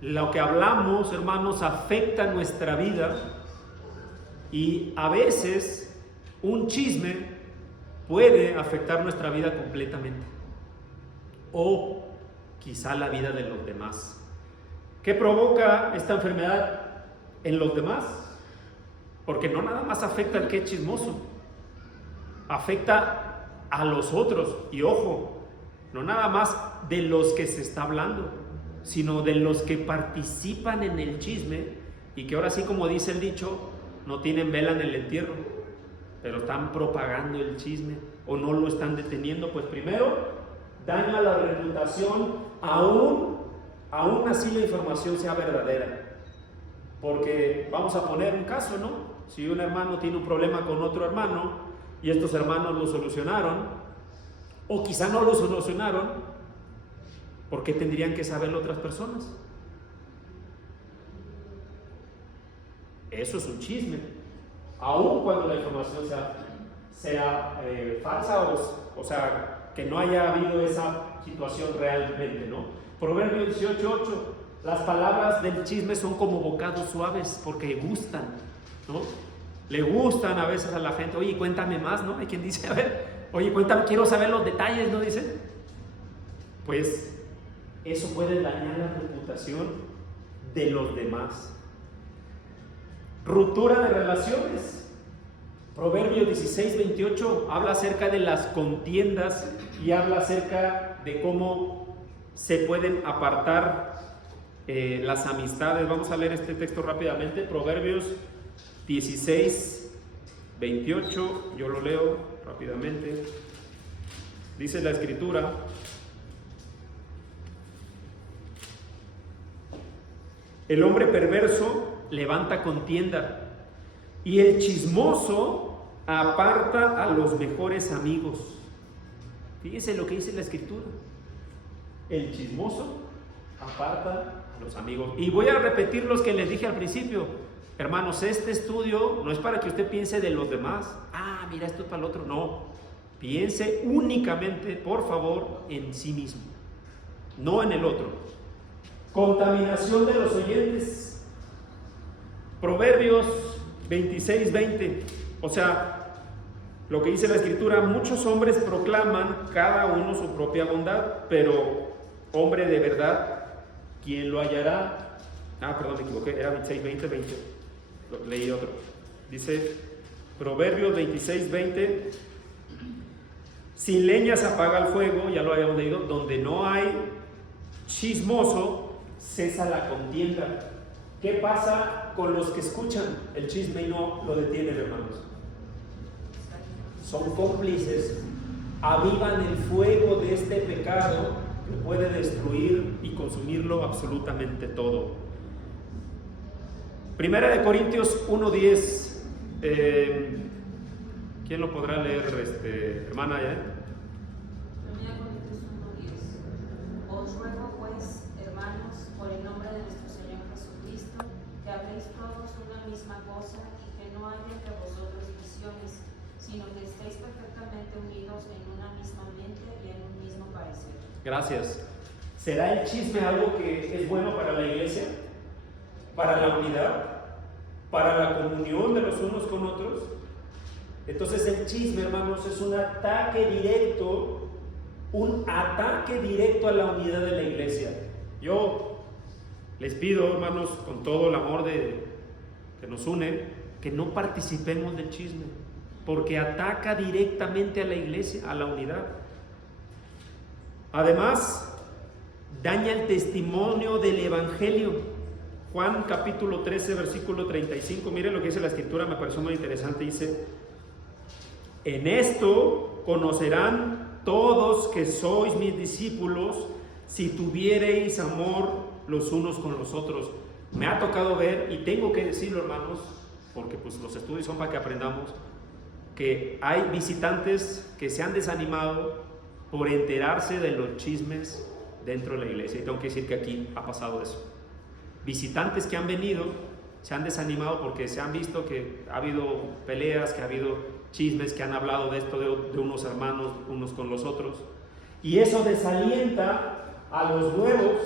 Lo que hablamos, hermanos, afecta nuestra vida, y a veces un chisme puede afectar nuestra vida completamente, o quizá la vida de los demás. ¿Qué provoca esta enfermedad en los demás? Porque no nada más afecta al que es chismoso, afecta a los otros. Y ojo, no nada más de los que se está hablando, sino de los que participan en el chisme y que ahora sí, como dice el dicho, no tienen vela en el entierro, pero están propagando el chisme o no lo están deteniendo. Pues primero daña la reputación, aún así la información sea verdadera. Porque vamos a poner un caso, ¿no? Si un hermano tiene un problema con otro hermano y estos hermanos lo solucionaron, o quizá no lo solucionaron, ¿por qué tendrían que saberlo otras personas? Eso es un chisme, aun cuando la información sea falsa, o sea, que no haya habido esa situación realmente, ¿no? Proverbios 18:8: las palabras del chisme son como bocados suaves porque gustan, ¿no? Le gustan a veces a la gente. Oye, cuéntame más, ¿no? Hay quien dice, a ver, oye, cuéntame, quiero saber los detalles, ¿no? Dice. Pues eso puede dañar la reputación de los demás. Ruptura de relaciones. Proverbios 16:28 habla acerca de las contiendas y habla acerca de cómo se pueden apartar las amistades. Vamos a leer este texto rápidamente. Proverbios 16:28, yo lo leo rápidamente. Dice la Escritura: el hombre perverso levanta contienda y el chismoso aparta a los mejores amigos. Fíjense lo que dice la Escritura: el chismoso aparta a los amigos. Y voy a repetir los que les dije al principio. Hermanos, este estudio no es para que usted piense de los demás. Ah, mira, esto es para el otro. No, piense únicamente, por favor, en sí mismo, no en el otro. Contaminación de los oyentes. Proverbios 26:20. O sea, lo que dice la Escritura: muchos hombres proclaman cada uno su propia bondad, pero hombre de verdad, ¿quién lo hallará? Perdón, me equivoqué, era 26:20. Leí otro. Dice Proverbios 26:20: sin leña se apaga el fuego, ya lo habíamos leído, donde no hay chismoso cesa la contienda. ¿Qué pasa con los que escuchan el chisme y no lo detienen, hermanos? Son cómplices, avivan el fuego de este pecado que puede destruir y consumirlo absolutamente todo. Primera de Corintios 1:10. ¿Quién lo podrá leer, hermana? Primera de Corintios 1:10. Os ruego pues, hermanos, por el nombre de nuestro Señor Jesucristo, que habléis todos una misma cosa y que no haya entre vosotros divisiones, sino que estéis perfectamente unidos en una misma mente y en un mismo parecer. Gracias. ¿Será el chisme algo que es bueno para la iglesia? ¿Para la unidad? ¿Para la comunión de los unos con otros? Entonces el chisme, hermanos, es un ataque directo a la unidad de la iglesia. Yo les pido, hermanos, con todo el amor que nos une, que no participemos del chisme, porque ataca directamente a la iglesia, a la unidad. Además, daña el testimonio del evangelio. Juan capítulo 13, versículo 35, mire lo que dice la Escritura, me pareció muy interesante. Dice: en esto conocerán todos que sois mis discípulos, si tuviereis amor los unos con los otros. Me ha tocado ver, y tengo que decirlo, hermanos, porque pues los estudios son para que aprendamos, que hay visitantes que se han desanimado por enterarse de los chismes dentro de la iglesia. Y tengo que decir que aquí ha pasado eso. Visitantes que han venido se han desanimado porque se han visto que ha habido peleas, que ha habido chismes, que han hablado de esto de unos hermanos unos con los otros, y eso desalienta a los nuevos,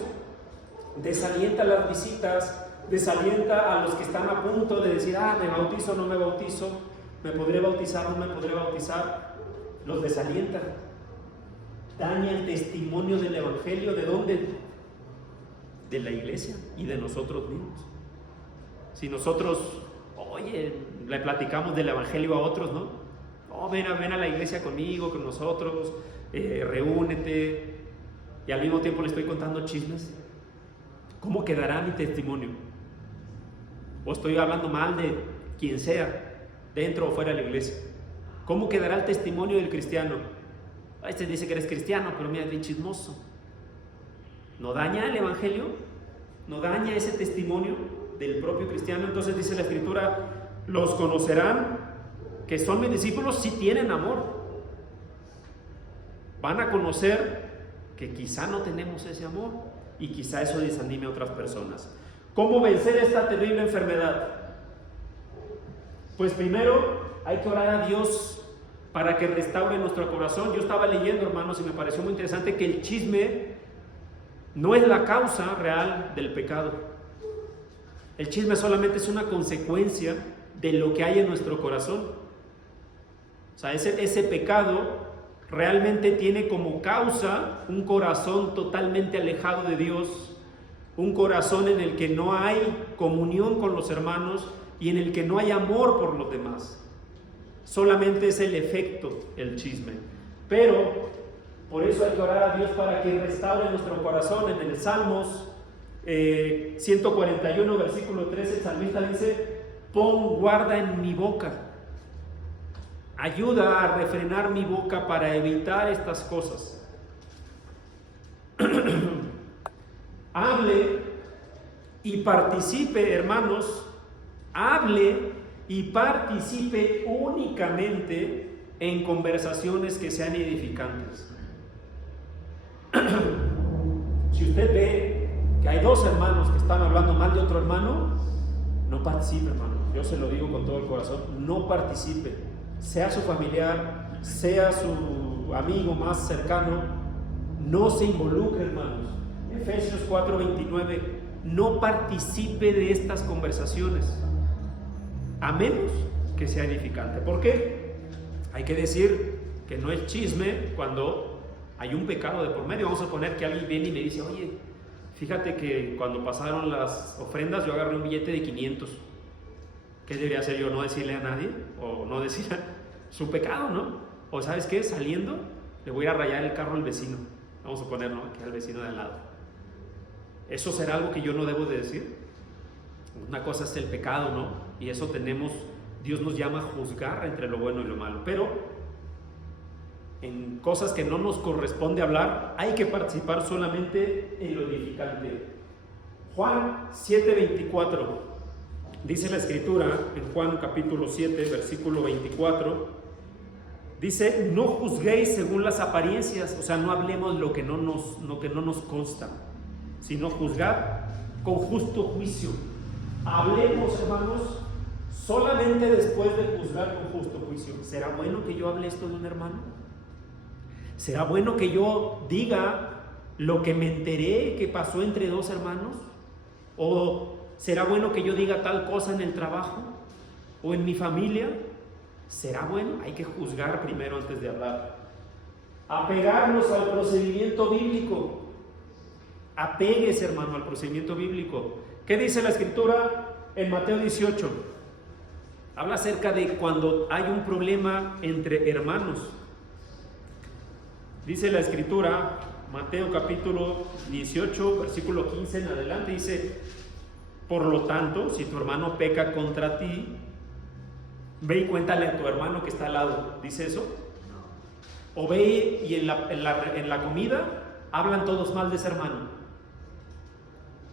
desalienta las visitas, desalienta a los que están a punto de decir: me bautizo, no me bautizo, me podré bautizar, no me podré bautizar. Los desalienta, daña el testimonio del evangelio. ¿De dónde? De la iglesia y de nosotros mismos. Si nosotros, le platicamos del evangelio a otros, ¿no? Ven a la iglesia conmigo, con nosotros, reúnete, y al mismo tiempo le estoy contando chismes, ¿cómo quedará mi testimonio? O estoy hablando mal de quien sea, dentro o fuera de la iglesia. ¿Cómo quedará el testimonio del cristiano? Este dice que eres cristiano, pero mira, es bien chismoso. ¿No daña el evangelio? ¿No daña ese testimonio del propio cristiano? Entonces dice la Escritura: los conocerán que son mis discípulos si tienen amor. Van a conocer que quizá no tenemos ese amor, y quizá eso desanime a otras personas. ¿Cómo vencer esta terrible enfermedad? Pues primero hay que orar a Dios para que restaure nuestro corazón. Yo estaba leyendo, hermanos, y me pareció muy interesante que el chisme no es la causa real del pecado. El chisme solamente es una consecuencia de lo que hay en nuestro corazón. O sea, ese pecado realmente tiene como causa un corazón totalmente alejado de Dios, un corazón en el que no hay comunión con los hermanos y en el que no hay amor por los demás. Solamente es el efecto, el chisme. Pero por eso hay que orar a Dios para que restaure nuestro corazón. En el Salmos 141, versículo 13, el salmista dice: pon guarda en mi boca, ayuda a refrenar mi boca para evitar estas cosas. Hable y participe, hermanos, hable y participe únicamente en conversaciones que sean edificantes. Si usted ve que hay dos hermanos que están hablando mal de otro hermano, no participe, hermano. Yo se lo digo con todo el corazón, no participe. Sea su familiar, sea su amigo más cercano, no se involucre, hermanos. Efesios 4:29, no participe de estas conversaciones. a menos que sea edificante. ¿Por qué? Hay que decir que no es chisme cuando hay un pecado de por medio. Vamos a poner que alguien viene y me dice, oye, fíjate que cuando pasaron las ofrendas yo agarré un billete de 500. ¿Qué debería hacer yo? ¿No decirle a nadie? ¿O no decirle? Es un pecado, ¿no? O ¿sabes qué? Saliendo, le voy a ir a rayar el carro al vecino. Vamos a poner, ¿no? Aquí al vecino de al lado. ¿Eso será algo que yo no debo de decir? Una cosa es el pecado, ¿no? Y eso tenemos, Dios nos llama a juzgar entre lo bueno y lo malo. Pero en cosas que no nos corresponde hablar, hay que participar solamente en lo edificante. Juan 7:24. Dice la Escritura en Juan capítulo 7, versículo 24, dice, no juzguéis según las apariencias, o sea, no hablemos lo que no nos consta, sino juzgad con justo juicio. Hablemos, hermanos, solamente después de juzgar con justo juicio. ¿Será bueno que yo hable esto de un hermano? ¿Será bueno que yo diga lo que me enteré que pasó entre dos hermanos? ¿O será bueno que yo diga tal cosa en el trabajo o en mi familia? ¿Será bueno? Hay que juzgar primero antes de hablar. Apegarnos al procedimiento bíblico. Apéguese, hermano, al procedimiento bíblico. ¿Qué dice la Escritura en Mateo 18? Habla acerca de cuando hay un problema entre hermanos. Dice la Escritura, Mateo capítulo 18, versículo 15 en adelante, dice, por lo tanto, si tu hermano peca contra ti, ve y cuéntale a tu hermano que está al lado. ¿Dice eso? O ve y en la comida hablan todos mal de ese hermano.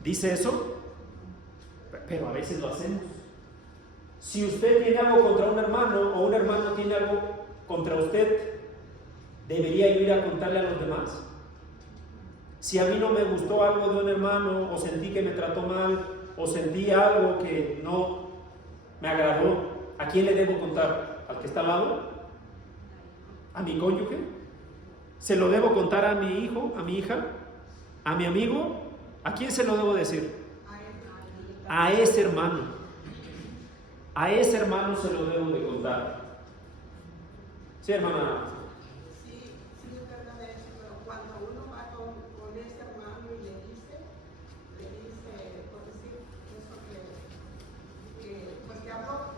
¿Dice eso? Pero a veces lo hacemos. Si usted tiene algo contra un hermano o un hermano tiene algo contra usted, ¿debería yo ir a contarle a los demás? Si a mí no me gustó algo de un hermano, o sentí que me trató mal, o sentí algo que no me agradó, ¿a quién le debo contar? ¿Al que está al lado? ¿A mi cónyuge? ¿Se lo debo contar a mi hijo, a mi hija, a mi amigo? ¿A quién se lo debo decir? A ese hermano. A ese hermano se lo debo de contar. Sí, hermana. Sí, es verdad eso, pero cuando uno va con ese hermano y le dice, por decir eso pues que habló,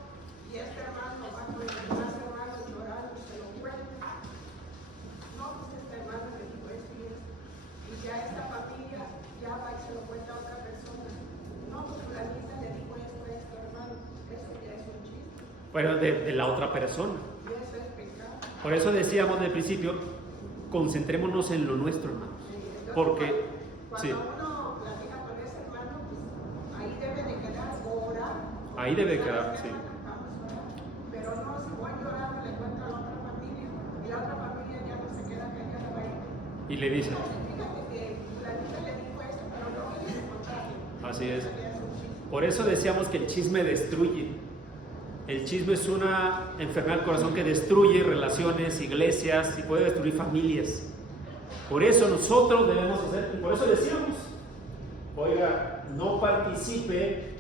y este hermano va con el demás hermano llorando y se lo cuenta. No, pues este hermano me dijo esto y esto, y ya esta familia ya va y se lo cuenta a otra persona. No, pues la niña le dijo esto a este hermano, eso ya es un chiste. Pero de la otra persona. Y eso es pecado. Por eso decíamos del principio, concentrémonos en lo nuestro, hermanos. Porque, sí. Cuando uno platica con ese hermano, pues ahí debe de quedar orar. Ahí debe quedar, sí. Pero no, si voy llorando le cuento a la otra familia y la otra familia ya no se queda callada ahí. Y le dice, Fíjate que la niña le dijo esto, pero no me dice contarle. así es. Por eso decíamos que el chisme destruye. El chisme es una enfermedad del corazón que destruye relaciones, iglesias y puede destruir familias. Por eso nosotros debemos hacer, y por eso decíamos, oiga, no participe,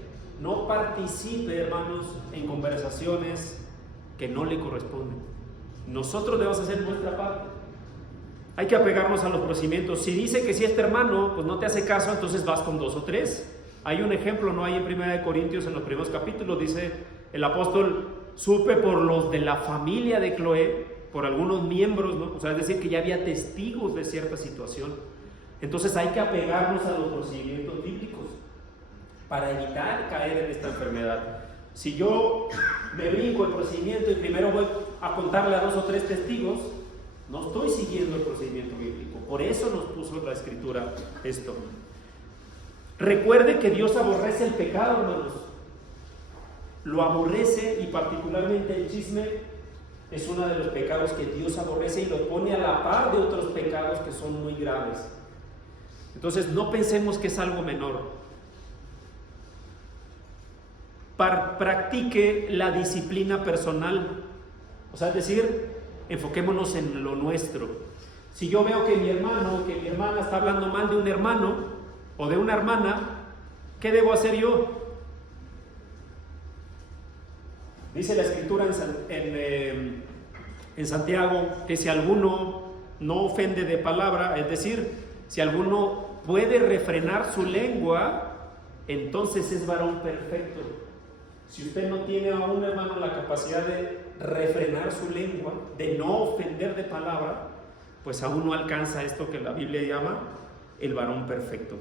hermanos, en conversaciones que no le corresponden. Nosotros debemos hacer nuestra parte. Hay que apegarnos a los procedimientos. Si dice que si este hermano pues no te hace caso, entonces vas con 2 o 3. Hay un ejemplo, ¿no? Hay en 1 Corintios, en los primeros capítulos, dice el apóstol, supe por los de la familia de Cloé, por algunos miembros, ¿no? O sea, es decir, que ya había testigos de cierta situación. Entonces hay que apegarnos a los procedimientos bíblicos para evitar caer en esta enfermedad. Si yo me brinco el procedimiento y primero voy a contarle a 2 o 3 testigos, no estoy siguiendo el procedimiento bíblico. Por eso nos puso la Escritura esto. Recuerde que Dios aborrece el pecado, hermanos. Lo aborrece, y particularmente el chisme es uno de los pecados que Dios aborrece y lo pone a la par de otros pecados que son muy graves. Entonces no pensemos que es algo menor. Practique la disciplina personal. O sea, es decir, enfoquémonos en lo nuestro. Si yo veo que mi hermano, que mi hermana está hablando mal de un hermano o de una hermana, ¿qué debo hacer yo? Dice la Escritura en Santiago que si alguno no ofende de palabra, es decir, si alguno puede refrenar su lengua, entonces es varón perfecto. Si usted no tiene aún, hermano, la capacidad de refrenar su lengua, de no ofender de palabra, pues aún no alcanza esto que la Biblia llama el varón perfecto.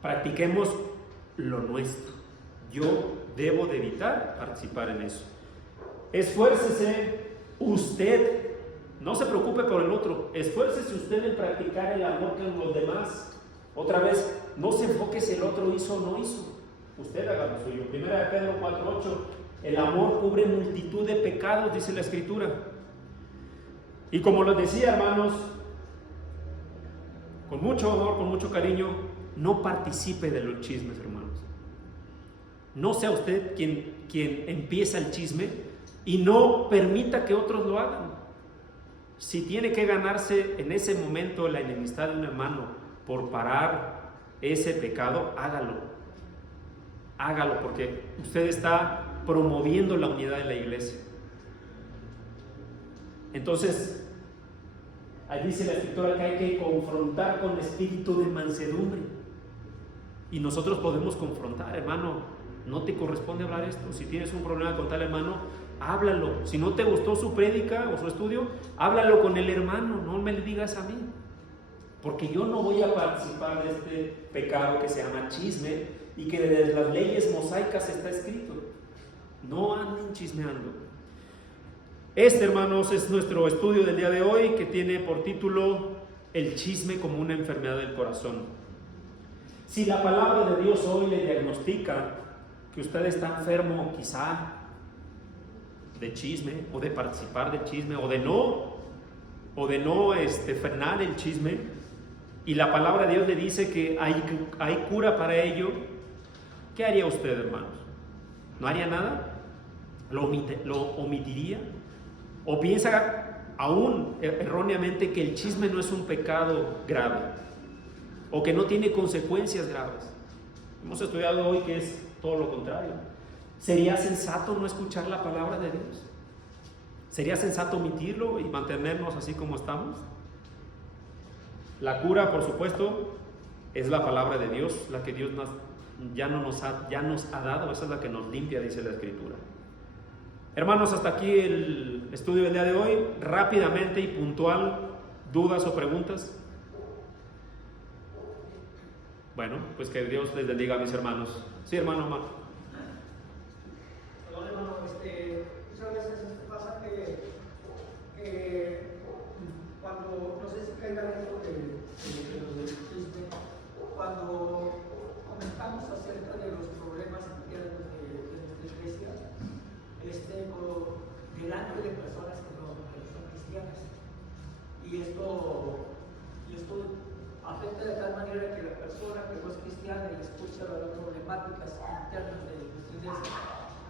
Practiquemos lo nuestro. Yo debo de evitar participar en eso. Esfuércese usted, no se preocupe por el otro, esfuércese usted en practicar el amor con los demás. Otra vez, no se enfoque si el otro hizo o no hizo, usted haga lo suyo. 1 Pedro 4:8, el amor cubre multitud de pecados, dice la Escritura. Y como les decía, hermanos, con mucho amor, con mucho cariño, no participe de los chismes, hermanos. No sea usted quien empieza el chisme y no permita que otros lo hagan. Si tiene que ganarse en ese momento la enemistad de un hermano por parar ese pecado, hágalo. Hágalo, porque usted está promoviendo la unidad de la iglesia. Entonces, ahí dice la Escritura que hay que confrontar con espíritu de mansedumbre. Y nosotros podemos confrontar, hermano. No te corresponde hablar esto. Si tienes un problema con tal hermano, háblalo. Si no te gustó su prédica o su estudio, háblalo con el hermano, no me le digas a mí. Porque yo no voy a participar de este pecado que se llama chisme y que desde las leyes mosaicas está escrito. No anden chismeando. Este, hermanos, es nuestro estudio del día de hoy, que tiene por título El chisme como una enfermedad del corazón. Si la palabra de Dios hoy le diagnostica que usted está enfermo quizá de chisme, o de participar del chisme, o de no frenar el chisme, y la palabra de Dios le dice que hay cura para ello, ¿qué haría usted, hermanos? ¿No haría nada? ¿Lo omitiría? ¿O piensa aún erróneamente que el chisme no es un pecado grave, o que no tiene consecuencias graves? Hemos estudiado hoy que es todo lo contrario. ¿Sería sensato no escuchar la palabra de Dios? ¿Sería sensato omitirlo y mantenernos así como estamos? La cura, por supuesto, es la palabra de Dios, la que Dios ya nos ha dado. Esa es la que nos limpia, dice la Escritura. Hermanos, hasta aquí el estudio del día de hoy. Rápidamente y puntual, ¿dudas o preguntas? Bueno, pues que Dios les bendiga a mis hermanos. Sí, hermano Omar. Perdón, hermano, muchas veces pasa que cuando, no sé si caiga dentro de lo del chisme, cuando comentamos acerca de los problemas internos de nuestra iglesia, delante de personas que no son cristianas, y esto afecta de tal manera que la persona que no es cristiana y escucha las problemáticas internas de nuestra iglesia,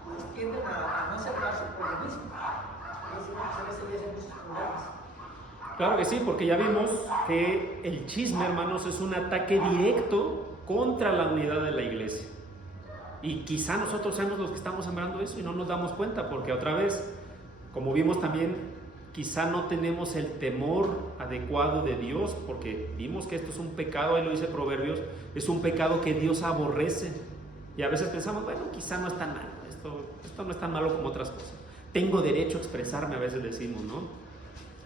pues tienden a no acercarse por lo mismo. Muchas veces hay muchos problemas. Claro que sí, porque ya vimos que el chisme, hermanos, es un ataque directo contra la unidad de la iglesia. Y quizá nosotros seamos los que estamos sembrando eso y no nos damos cuenta, porque otra vez, como vimos también, quizá no tenemos el temor adecuado de Dios, porque vimos que esto es un pecado, ahí lo dice Proverbios, es un pecado que Dios aborrece. Y a veces pensamos, bueno, quizá no es tan malo, esto no es tan malo como otras cosas. Tengo derecho a expresarme, a veces decimos, ¿no?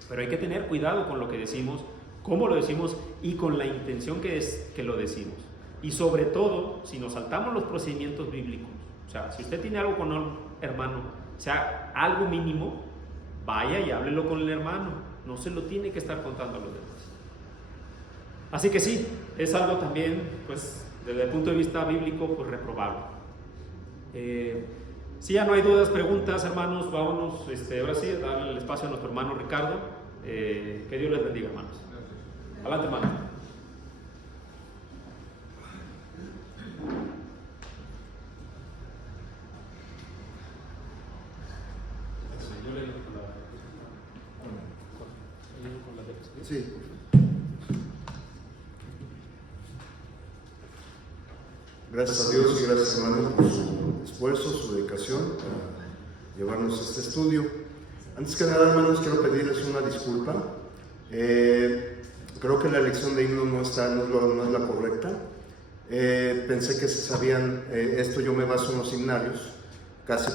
Pero hay que tener cuidado con lo que decimos, cómo lo decimos y con la intención que es que lo decimos. Y sobre todo, si nos saltamos los procedimientos bíblicos, o sea, si usted tiene algo con un hermano, o sea, algo mínimo, vaya y háblelo con el hermano, no se lo tiene que estar contando a los demás. Así que sí, es algo también, pues, desde el punto de vista bíblico, pues reprobable. Si ya no hay dudas, preguntas, hermanos, vámonos, ahora sí, darle el espacio a nuestro hermano Ricardo. Que Dios les bendiga, hermanos. Adelante, hermano. Sí. Gracias a Dios y gracias, hermanos, por su esfuerzo, su dedicación llevarnos a este estudio. Antes que nada, hermanos, quiero pedirles una disculpa. Creo que la elección de himnos no es la correcta. Pensé que se sabían, esto yo me baso en los himnarios, casi